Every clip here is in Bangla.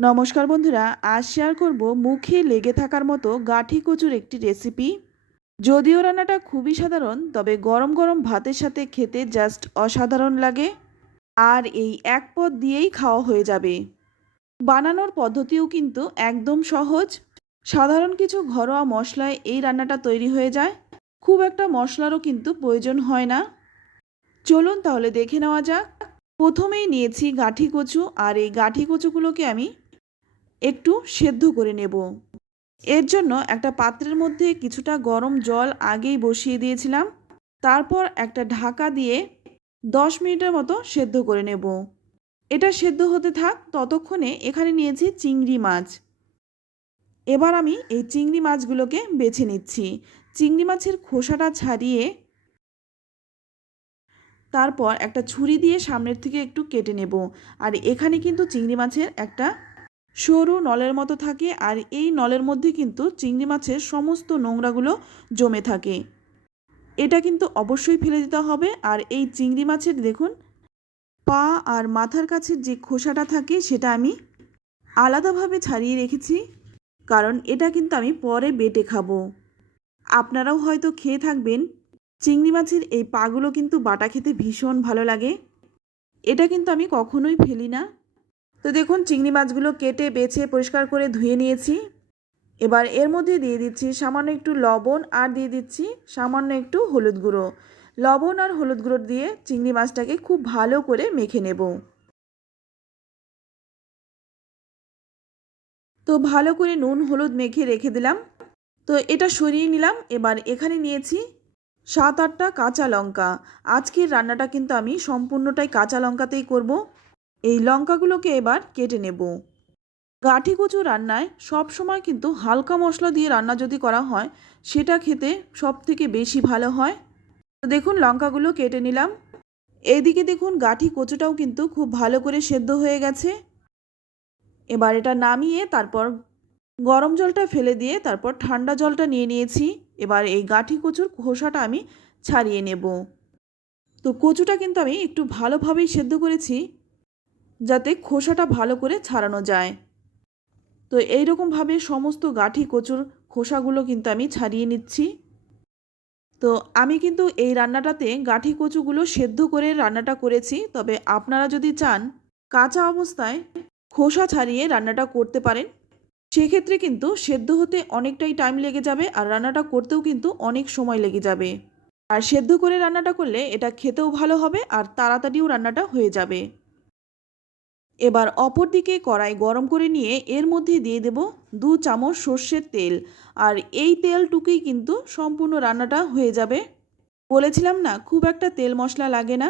নমস্কার বন্ধুরা, আজ শেয়ার করব মুখে লেগে থাকার মতো গাঠি কচুর একটি রেসিপি যদিও রান্নাটা খুবই সাধারণ, তবে গরম গরম ভাতের সাথে খেতে জাস্ট অসাধারণ লাগে। আর এই এক পদ দিয়েই খাওয়া হয়ে যাবে। বানানোর পদ্ধতিও কিন্তু একদম সহজ। সাধারণ কিছু ঘরোয়া মশলায় এই রান্নাটা তৈরি হয়ে যায়। খুব একটা মশলারও কিন্তু প্রয়োজন হয় না। চলুন তাহলে দেখে নেওয়া যাক। প্রথমেই নিয়েছি গাঠি কচু, আর এই গাঠি কচুগুলোকে আমি একটু সেদ্ধ করে নেব। এর জন্য একটা পাত্রের মধ্যে কিছুটা গরম জল আগেই বসিয়ে দিয়েছিলাম। তারপর একটা ঢাকা দিয়ে দশ মিনিটের মতো সেদ্ধ করে নেব। এটা সেদ্ধ হতে থাক, ততক্ষণে এখানে নিয়েছি চিংড়ি মাছ। এবার আমি এই চিংড়ি মাছগুলোকে বেছে নিচ্ছি। চিংড়ি মাছের খোসাটা ছাড়িয়ে তারপর একটা ছুরি দিয়ে সামনের থেকে একটু কেটে নেব। আর এখানে কিন্তু চিংড়ি মাছের একটা সরু নলের মতো থাকে আর এই নলের মধ্যে কিন্তু চিংড়ি মাছের সমস্ত নোংরাগুলো জমে থাকে। এটা কিন্তু অবশ্যই ফেলে দিতে হবে আর এই চিংড়ি মাছের দেখুন, পা আর মাথার কাছে যে খোসাটা থাকে সেটা আমি আলাদাভাবে ছাড়িয়ে রেখেছি, কারণ এটা কিন্তু আমি পরে বেটে খাব। আপনারাও হয়তো খেয়ে থাকবেন, চিংড়ি মাছের এই পাগুলো কিন্তু বাটা খেতে ভীষণ ভালো লাগে। এটা কিন্তু আমি কখনোই ফেলি না। তো দেখুন, চিংড়ি মাছগুলো কেটে, বেছে, পরিষ্কার করে ধুয়ে নিয়েছি। এবার এর মধ্যে দিয়ে দিচ্ছি সামান্য একটু লবণ আর দিয়ে দিচ্ছি সামান্য একটু হলুদ গুঁড়ো। লবণ আর হলুদ গুঁড়ো দিয়ে চিংড়ি মাছটাকে খুব ভালো করে মেখে নেব। তো ভালো করে নুন, হলুদ মেখে রেখে দিলাম। তো এটা সরিয়ে নিলাম। এবার এখানে নিয়েছি সাত আটটা কাঁচা লঙ্কা। আজকের রান্নাটা কিন্তু আমি সম্পূর্ণটাই কাঁচা লঙ্কাতেই করব। এই লঙ্কাগুলোকে এবার কেটে নেব। গাঠি কচু রান্নায় সব সময় কিন্তু হালকা মশলা দিয়ে রান্না যদি করা হয়, সেটা খেতে সব থেকে বেশি ভালো হয়। তো দেখুন, লঙ্কাগুলো কেটে নিলাম। এইদিকে দেখুন গাঠি কচুটাও কিন্তু খুব ভালো করে সেদ্ধ হয়ে গেছে। এবার এটা নামিয়ে তারপর গরম জলটা ফেলে দিয়ে তারপর ঠান্ডা জলটা নিয়ে নিয়েছি। এবার এই গাঠি কচুর খোসাটা আমি ছাড়িয়ে নেব। তো কচুটা কিন্তু আমি একটু ভালোভাবেই সেদ্ধ করেছি। যাতে খোসাটা ভালো করে ছাড়ানো যায়। তো এইরকমভাবে সমস্ত গাঠি কচুর খোসাগুলো কিন্তু আমি ছাড়িয়ে নিচ্ছি। তো আমি কিন্তু এই রান্নাটাতে গাঠি কচুগুলো সেদ্ধ করে রান্নাটা করেছি। তবে আপনারা যদি চান, কাঁচা অবস্থায় খোসা ছাড়িয়ে রান্নাটা করতে পারেন। সেক্ষেত্রে কিন্তু সেদ্ধ হতে অনেকটাই টাইম লেগে যাবে আর রান্নাটা করতেও কিন্তু অনেক সময় লেগে যাবে। আর সেদ্ধ করে রান্নাটা করলে এটা খেতেও ভালো হবে আর তাড়াতাড়িও রান্নাটা হয়ে যাবে। এবার অপর দিকে কড়াই গরম করে নিয়ে এর মধ্যে দিয়ে দেব দু চামচ সর্ষের তেল। আর এই তেলটুকুই কিন্তু সম্পূর্ণ রান্নাটা হয়ে যাবে। বলেছিলাম না, খুব একটা তেল মশলা লাগে না।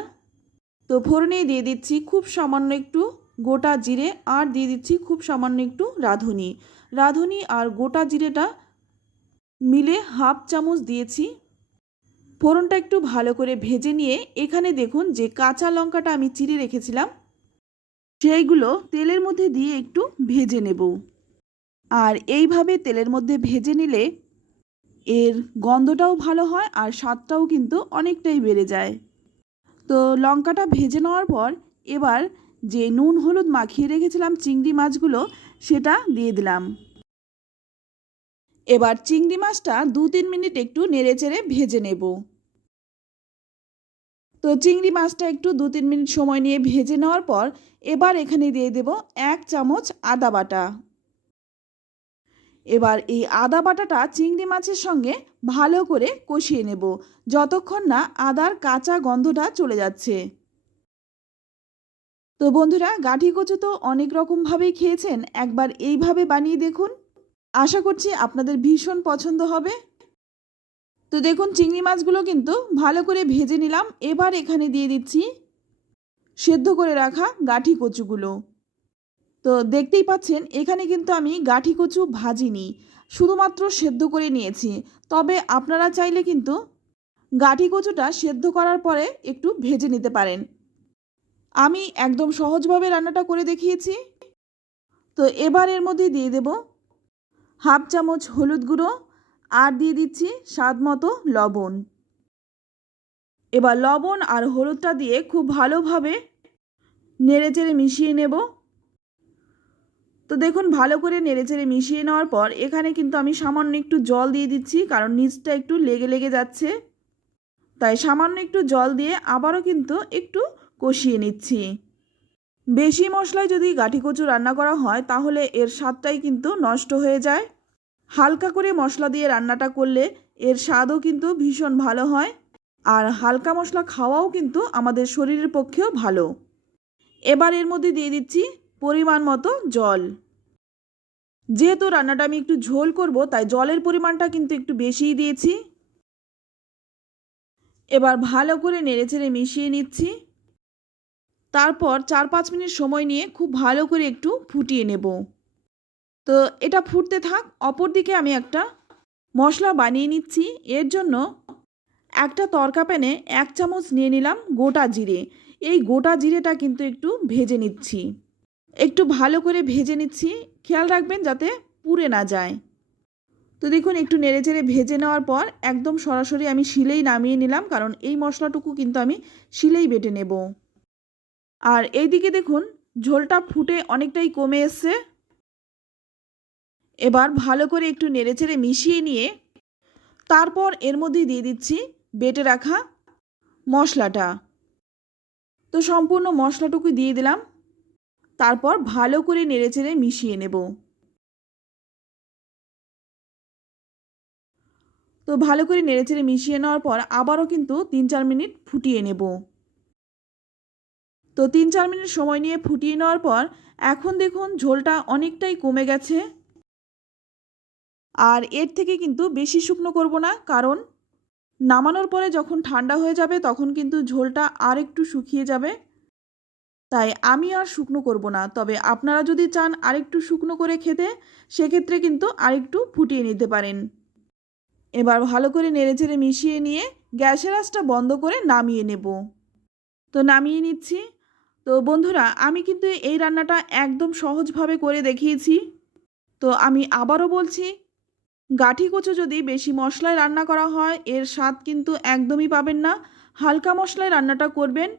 তো ফোড়নে দিয়ে দিচ্ছি খুব সামান্য একটু গোটা জিরে আর দিয়ে দিচ্ছি খুব সামান্য একটু রাঁধুনি। রাঁধুনি আর গোটা জিরেটা মিলে হাফ চামচ দিয়েছি। ফোড়নটা একটু ভালো করে ভেজে নিয়ে এখানে দেখুন যে কাঁচা লঙ্কাটা আমি চিড়ে রেখেছিলাম সেইগুলো তেলের মধ্যে দিয়ে একটু ভেজে নেব। আর এইভাবে তেলের মধ্যে ভেজে নিলে এর গন্ধটাও ভালো হয় আর স্বাদটাও কিন্তু অনেকটাই বেড়ে যায়। তো লঙ্কাটা ভেজে নেওয়ার পর এবার যে নুন হলুদ মাখিয়ে রেখেছিলাম চিংড়ি মাছগুলো সেটা দিয়ে দিলাম। এবার চিংড়ি মাছটা দু তিন মিনিট একটু নেড়ে চেড়ে ভেজে নেব। তো চিংড়ি মাছটা একটু দু তিন মিনিট সময় নিয়ে ভেজে নেওয়ার পর এবার এখানে দিয়ে দেব এক চামচ আদা বাটা। এবার এই আদা বাটাটা চিংড়ি মাছের সঙ্গে ভালো করে কষিয়ে নেব যতক্ষণ না আদার কাঁচা গন্ধটা চলে যাচ্ছে। তো বন্ধুরা, গাঠি কচু তো অনেক রকমভাবেই খেয়েছেন, একবার এইভাবে বানিয়ে দেখুন। আশা করছি আপনাদের ভীষণ পছন্দ হবে। তো দেখুন, চিংড়ি মাছগুলো কিন্তু ভালো করে ভেজে নিলাম। এবার এখানে দিয়ে দিচ্ছি সেদ্ধ করে রাখা গাঠি কচুগুলো। তো দেখতেই পাচ্ছেন, এখানে কিন্তু আমি গাঠি কচু ভাজিনি, শুধুমাত্র সেদ্ধ করে নিয়েছি। তবে আপনারা চাইলে কিন্তু গাঠি কচুটা সেদ্ধ করার পরে একটু ভেজে নিতে পারেন। আমি একদম সহজভাবে রান্নাটা করে দেখিয়েছি। তো এবার এর মধ্যে দিয়ে দেব হাফ চামচ হলুদ গুঁড়ো আর দিয়ে দিচ্ছি স্বাদ মতো লবণ। এবার লবণ আর হলুদটা দিয়ে খুব ভালোভাবে নেড়ে চেড়ে মিশিয়ে নেব। তো দেখুন, ভালো করে নেড়েচেড়ে মিশিয়ে নেওয়ার পর এখানে কিন্তু আমি সামান্য একটু জল দিয়ে দিচ্ছি, কারণ নিচটা একটু লেগে লেগে যাচ্ছে। তাই সামান্য একটু জল দিয়ে আবারও কিন্তু একটু কষিয়ে নিচ্ছি। বেশি মশলায় যদি গাঠি কচু রান্না করা হয়, তাহলে এর স্বাদটাই কিন্তু নষ্ট হয়ে যায়। হালকা করে মশলা দিয়ে রান্নাটা করলে এর স্বাদও কিন্তু ভীষণ ভালো হয়। আর হালকা মশলা খাওয়াও কিন্তু আমাদের শরীরের পক্ষেও ভালো। এবার এর মধ্যে দিয়ে দিচ্ছি পরিমাণ মতো জল। যেহেতু রান্নাটা আমি একটু ঝোল করব, তাই জলের পরিমাণটা কিন্তু একটু বেশিই দিয়েছি। এবার ভালো করে নেড়ে নেড়েচেড়ে মিশিয়ে নিচ্ছি। তারপর চার পাঁচ মিনিট সময় নিয়ে খুব ভালো করে একটু ফুটিয়ে নেব। তো এটা ফুটতে থাক অপর দিকে আমি একটা মশলা বানিয়ে নিচ্ছি। এর জন্য একটা তরকা প্যানে এক চামচ নিয়ে নিলাম গোটা জিরে। এই গোটা জিরেটা কিন্তু একটু ভেজে নিচ্ছি। একটু ভালো করে ভেজে নিচ্ছি। খেয়াল রাখবেন যাতে পুড়ে না যায়। তো দেখুন, একটু নেড়েচেড়ে ভেজে নেওয়ার পর একদম সরাসরি আমি শিলেই নামিয়ে নিলাম, কারণ এই মশলাটুকু কিন্তু আমি শিলেই বেটে নেব। আর এইদিকে দেখুন, ঝোলটা ফুটে অনেকটাই কমে এসছে। এবার ভালো করে একটু নেড়েচেড়ে মিশিয়ে নিয়ে তারপর এর মধ্যে দিয়ে দিচ্ছি বেটে রাখা মশলাটা। তো সম্পূর্ণ মশলাটুকু দিয়ে দিলাম। তারপর ভালো করে নেড়েচেড়ে মিশিয়ে নেব। তো ভালো করে নেড়েচেড়ে মিশিয়ে নেওয়ার পর আবারও কিন্তু তিন চার মিনিট ফুটিয়ে নেব। তো তিন চার মিনিট সময় নিয়ে ফুটিয়ে নেওয়ার পর এখন দেখুন ঝোলটা অনেকটাই কমে গেছে। আর এর থেকে কিন্তু বেশি শুকনো করব না, কারণ নামানোর পরে যখন ঠান্ডা হয়ে যাবে তখন কিন্তু ঝোলটা আর একটু শুকিয়ে যাবে। তাই আমি আর শুকনো করব না, তবে আপনারা যদি চান আরেকটু শুকনো করে খেতে, সেক্ষেত্রে কিন্তু আরেকটু ফুটিয়ে নিতে পারেন। এবার ভালো করে নেড়েচেড়ে মিশিয়ে নিয়ে গ্যাসের আঁচটা বন্ধ করে নামিয়ে নেব। তো নামিয়ে নিচ্ছি। তো বন্ধুরা, আমি কিন্তু এই রান্নাটা একদম সহজভাবে করে দেখিয়েছি। তো আমি আবারও বলছি গাঠি কচু যদি বেশি মশলায় রান্না করা হয়, এর স্বাদ কিন্তু একদমই পাবেন না। হালকা মশলায় রান্নাটা করবেন।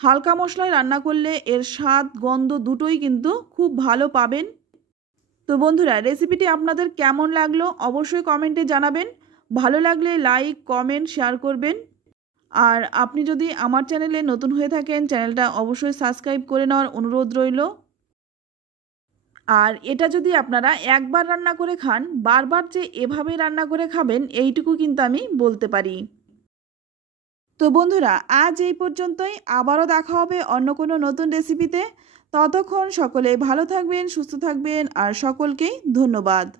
হালকা মশলায় রান্না করলে এর স্বাদ, গন্ধ দুটোই কিন্তু খুব ভালো পাবেন। তো বন্ধুরা, রেসিপিটি আপনাদের কেমন লাগল অবশ্যই কমেন্টে জানাবেন। ভালো লাগলে লাইক, কমেন্ট, শেয়ার করবেন। আর আপনি যদি আমার চ্যানেলে নতুন হয়ে থাকেন, চ্যানেলটা অবশ্যই সাবস্ক্রাইব করে নেওয়ার অনুরোধ রইল। আর এটা যদি আপনারা একবার রান্না করে খান, বারবার যে এভাবে রান্না করে খাবেন, এইটুকু কিন্তু আমি বলতে পারি। তো বন্ধুরা, আজ এই পর্যন্তই। আবারও দেখা হবে অন্য কোনো নতুন রেসিপিতে। ততক্ষণ সকলে ভালো থাকবেন, সুস্থ থাকবেন, আর সকলকেই ধন্যবাদ।